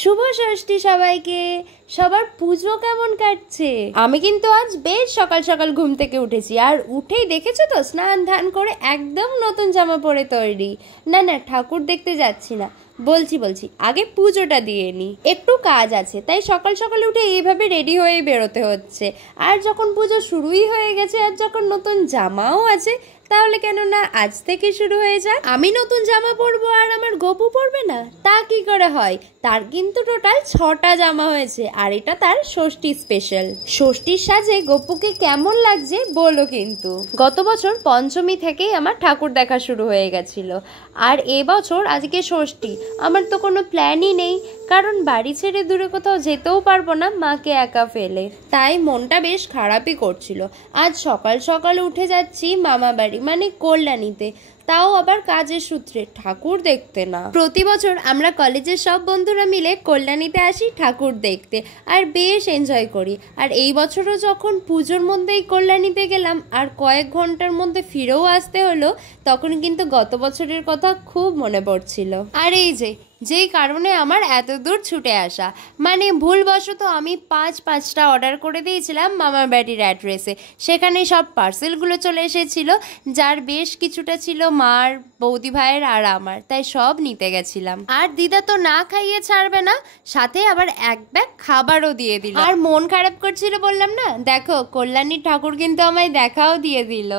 শুভ ষষ্ঠী সবাইকে। সবার পুজো কেমন কাটছে? আমি কিন্তু আজ বেশ সকাল সকাল ঘুম থেকে উঠেছি, আর উঠেই দেখেছো তো স্নান ধান করে একদম নতুন জামা পরে তৈরি। না না, ঠাকুর দেখতে যাচ্ছি না, বলছি আগে পুজোটা দিয়ে নি, একটু কাজ আছে, তাই সকাল সকাল উঠে এইভাবে রেডি হয়ে বেরোতে হচ্ছে। আর যখন পুজো শুরুই হয়ে গেছে আর যখন নতুন জামাও আছে, তাহলে কেন না আজ থেকে শুরু হয়ে যাক। আমি নতুন জামা পরবো আর আমার গপু পরবে না, তা কি করে হয়? তার কিন্তু টোটাল 6টা জামা হয়েছে, আর এটা তার ষষ্ঠী স্পেশাল। ষষ্ঠীর সাজে গপুকে কেমন লাগছে বলো কিন্তু। গত বছর পঞ্চমী থেকেই আমার ঠাকুর দেখা শুরু হয়ে গেছিল, আর এবছর আজকে ষষ্ঠী। আমার তো কোনো প্ল্যানই নেই, কারণ বাড়ি ছেড়ে দূরে কোথাও যেতেও পারবো না মাকে একা ফেলে, তাই মনটা বেশ খারাপই করছিল। আজ সকাল সকাল উঠে যাচ্ছি মামা বাড়ি, মানে কল্যাণীতে, তাও আবার কাজের সূত্রে, ঠাকুর দেখতে না। প্রতি বছর আমরা কলেজের সব বন্ধুরা মিলে কল্যাণীতে আসি ঠাকুর দেখতে, আর বেশ এনজয় করি। আর এই বছরও যখন পুজোর মধ্যেই কল্যাণীতে গেলাম আর কয়েক ঘন্টার মধ্যে ফিরেও আসতে হলো, তখন কিন্তু গত বছরের কথা খুব মনে পড়ছিল। আর এই যেই কারণে আমার এত দূর ছুটে আসা, মানে ভুলবশত আমি পাঁচটা অর্ডার করে দিয়েছিলাম মামার বাড়ির অ্যাড্রেসে। সেখানে সব পার্সেলগুলো চলে এসেছিল, যার বেশ কিছুটা ছিল মার, বৌদি ভাইয়ের আর আমার, তাই সব নিতে গেছিলাম। আর দিদা তো না খাইয়ে ছাড়বে না, সাথে আবার এক ব্যাগ খাবারও দিয়ে দিল। আর মন খারাপ করছিল বললাম না, দেখো কল্যাণীর ঠাকুর কিন্তু আমায় দেখাও দিয়ে দিল।